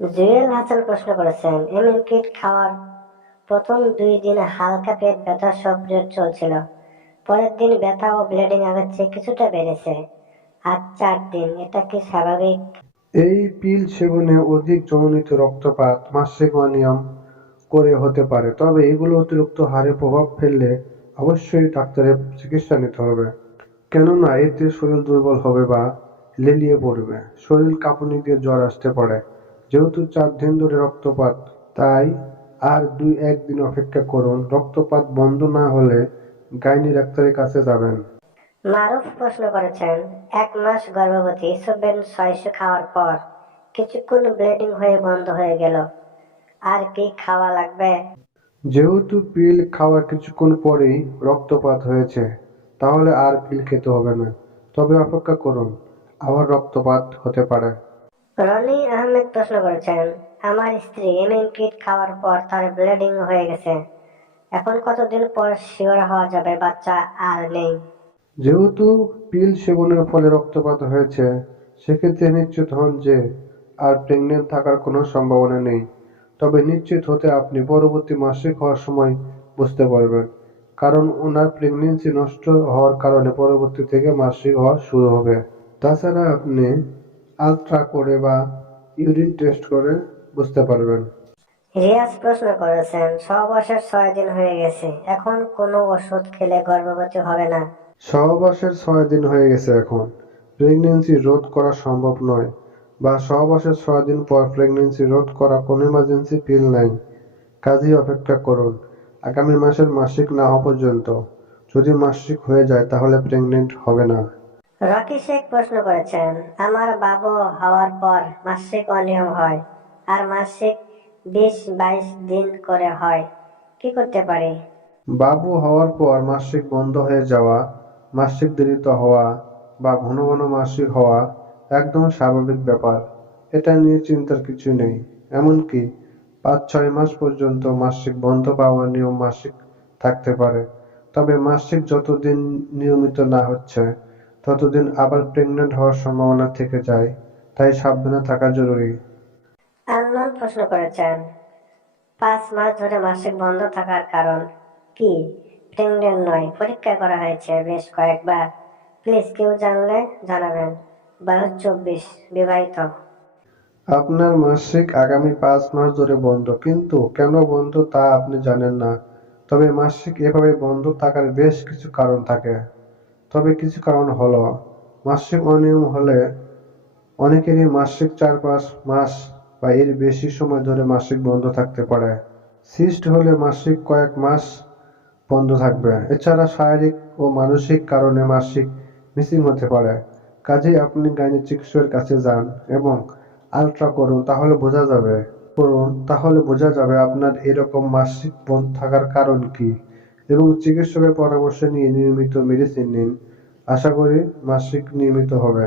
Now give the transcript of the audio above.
জুয়েল হাসান প্রশ্ন করেছেন, এমিন কিট খাওয়ার প্রথম দুই দিন হালকা পেট ব্যথা সব পিরিয়ড চলছিল। পরের দিন ব্যথা ও ব্লিডিং আগের চেয়ে কিছুটা বেড়েছে। আর চার দিন, এটা কি স্বাভাবিক? এই পিল সেবনে অধিক জননিত রক্তপাত মাসিক অনিয়ম করে হতে পারে, তবে এগুলো অতিরিক্ত হারে প্রভাব ফেললে অবশ্যই ডাক্তারের চিকিৎসা নিতে হবে। কেননা, এতে শরীর দুর্বল হবে বা লেলিয়ে পড়বে। শরীর কাঁপুনি দিয়ে জ্বর আসতে পারে। যেহেতু চার দিন ধরে রক্তপাত তাই আর দুই একদিন অপেক্ষা করুন। রক্তপাত বন্ধ না হলে গাইনি ডাক্তারের কাছে যাবেন। মারুফ প্রশ্ন করেছেন এক মাস গর্ভবতী সোবেন ছয়শো খাওয়ার পর কিছুক্ষণ ব্লিডিং হয়ে বন্ধ হয়ে গেল। আর কি খাওয়া লাগবে? যেহেতু পিল খাওয়ার কিছুক্ষণ পরেই রক্তপাত হয়েছে তাহলে আর পিল খেতে হবে না। তবে অপেক্ষা করুন আবার রক্তপাত হতে পারে। রনি আহমেদ প্রশ্ন করেছেন, আমার স্ত্রী এমিন কিট খাওয়ার পর তার ব্লিডিং হয়ে গেছে। এখন কতদিন পর শিওর হওয়া যাবে বাচ্চা আর নেই? যেহেতু পিল সেবনের ফলে রক্তপাত হয়েছে, সেক্ষেত্রে নিশ্চিত হন যে আর প্রেগনেন্ট থাকার কোনো সম্ভাবনা নেই। তবে নিশ্চিত হতে আপনি পরবর্তী মাসিক হওয়ার সময় বুঝতে পারবেন, কারণ ওনার প্রেগনেন্সি নষ্ট হওয়ার কারণে পরবর্তী থেকে মাসিক হওয়া শুরু হবে। তাছাড়া আপনি আলট্রা করে বা ইউরিন টেস্ট করে বুঝতে পারবেন। রিয়াজ প্রশ্ন করেছেন বছর ছয় দিন হয়ে গেছে এখন কোনো ওষুধ খেলে গর্ভবতী হবে না। সহবাসের ছয় দিন হয়ে গেছে এখন। প্রেগনেন্সি রোধ করা সম্ভব নয় বা সহবাসের ছয় দিন পর প্রেগনেন্সি রোধ করা কোনো ইমার্জেন্সি পিল নাই। কাজেই অপেক্ষা করুন আগামী মাসের মাসিক না হওয়া পর্যন্ত। যদি মাসিক হয়ে যায় তাহলে প্রেগনেন্ট হবে না। রকি শেখ প্রশ্ন করেছেন, আমার বাবু হওয়ার পর মাসিক অনিয়ম হয় আর মাসিক বিশ বাইশ দিন করে হয়, কি করতে পারি? বাবু হওয়ার পর মাসিক বন্ধ হয়ে যাওয়া, মাসিক দেরিত হওয়া বা ঘন ঘন মাসিক হওয়া একদম স্বাভাবিক ব্যাপার। এটা নিয়ে চিন্তার কিছু নেই। এমনকি পাঁচ ছয় মাস পর্যন্ত মাসিক বন্ধ পাওয়া নিয়ম মাসিক থাকতে পারে। তবে মাসিক যতদিন নিয়মিত না হচ্ছে ততদিন আবার প্রেগনেন্ট হওয়ার সম্ভাবনা থেকে যায় তাই সাবধানে থাকা জরুরি। আনমন প্রশ্ন করেছেন পাঁচ মাস ধরে মাসিক বন্ধ থাকার কারণ কি? প্রেগনেন্ট নয় পরীক্ষা করা হয়েছে বেশ কয়েকবার। প্লিজ কেউ জানলে জানাবেন। বয়স চব্বিশ বিবাহিত। আপনার মাসিক আগামী পাঁচ মাস ধরে বন্ধ কিন্তু কেন বন্ধ তা আপনি জানেন না। তবে মাসিক এভাবে বন্ধ থাকার বেশ কিছু কারণ থাকে। তবে কিছু কারণ হলো, মাসিক অনিয়ম হলে অনেকেরই মাসিক চার পাঁচ মাস বা এর বেশি সময় ধরে মাসিক বন্ধ থাকতে পারে। সিস্ট হলে মাসিক কয়েক মাস বন্ধ থাকবে। এছাড়া শারীরিক ও মানসিক কারণে মাসিক মিসিং হতে পারে। কাজেই আপনি গাইনি চিকিৎসকের কাছে যান এবং আলট্রা করুন, তাহলে বোঝা যাবে। করুন, তাহলে বোঝা যাবে আপনার এরকম মাসিক বন্ধ থাকার কারণ কি। এবং চিকিৎসকের পরামর্শ নিয়ে নিয়মিত মেডিসিন নিন। আশা করি মাসিক নিয়মিত হবে।